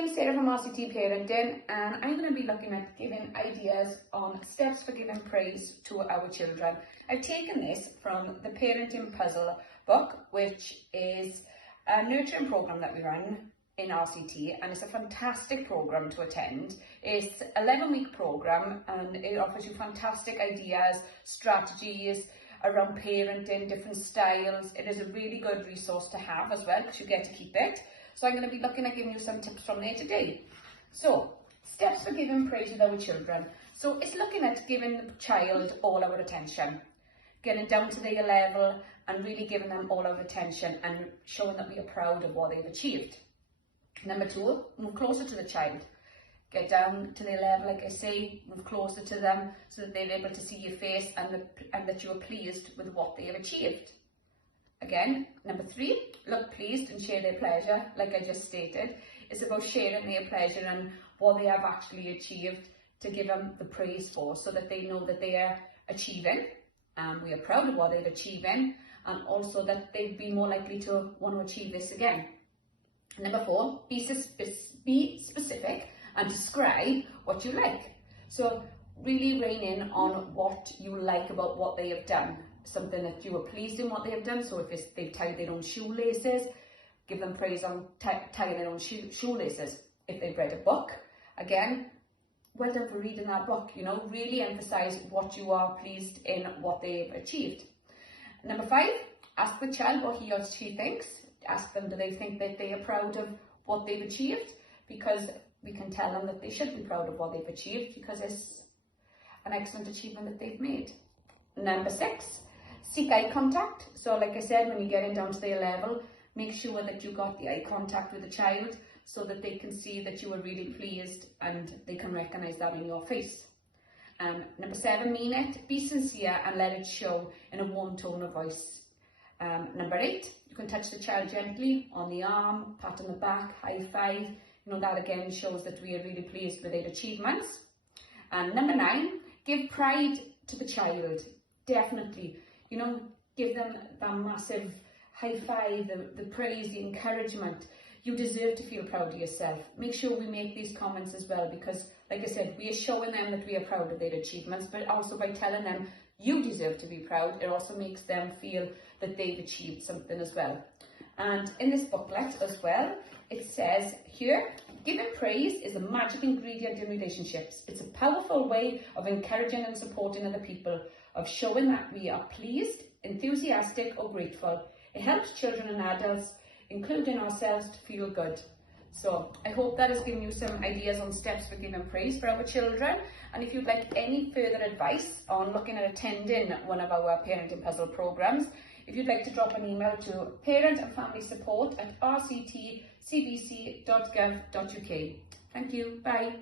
I'm Sarah from RCT Parenting, and I'm going to be looking at giving ideas on steps for giving praise to our children. I've taken this from the Parenting Puzzle book, which is a nurturing program that we run in RCT, and it's a fantastic program to attend. It's an 11-week program and it offers you fantastic ideas, strategies around parenting, different styles. It is a really good resource to have as well because you get to keep it. So I'm going to be looking at giving you some tips from there today. So, steps for giving praise with our children. So it's looking at giving the child all our attention, getting down to their level and really giving them all our attention and showing that we are proud of what they've achieved. Number 2, move closer to the child. Get down to their level, like I say, move closer to them so that they're able to see your face and that you are pleased with what they have achieved. Again, number 3, look pleased and share their pleasure, like I just stated. It's about sharing their pleasure and what they have actually achieved to give them the praise for, so that they know that they are achieving and we are proud of what they're achieving, and also that they'd be more likely to want to achieve this again. Number 4, be specific and describe what you like. So really rein in on what you like about what they have done. Something that you are pleased in what they have done. So if they've tied their own shoelaces, give them praise on tying their own shoelaces. If they've read a book, again, well done for reading that book. You know, really emphasize what you are pleased in what they've achieved. Number 5, ask the child what he or she thinks. Ask them, do they think that they are proud of what they've achieved? Because we can tell them that they should be proud of what they've achieved because it's an excellent achievement that they've made. Number 6, seek eye contact. So like I said, when you're getting down to their level, make sure that you got the eye contact with the child so that they can see that you are really pleased and they can recognise that in your face. Number 7, mean it. Be sincere and let it show in a warm tone of voice. Number 8, you can touch the child gently on the arm, pat on the back, high five. You know, that again shows that we are really pleased with their achievements. And number 9, give pride to the child. Definitely, you know, give them that massive high five, the praise, the encouragement. You deserve to feel proud of yourself. Make sure we make these comments as well because, like I said, we are showing them that we are proud of their achievements, but also by telling them you deserve to be proud, it also makes them feel that they've achieved something as well. And in this booklet as well, it says here, giving praise is a magic ingredient in relationships. It's a powerful way of encouraging and supporting other people, of showing that we are pleased, enthusiastic or grateful. It helps children and adults, including ourselves, to feel good. So I hope that has given you some ideas on steps for giving praise for our children. And if you'd like any further advice on looking at attending one of our Parenting Puzzle programs, if you'd like to drop an email to parentandfamilysupport@rctcbc.gov.uk. Thank you. Bye.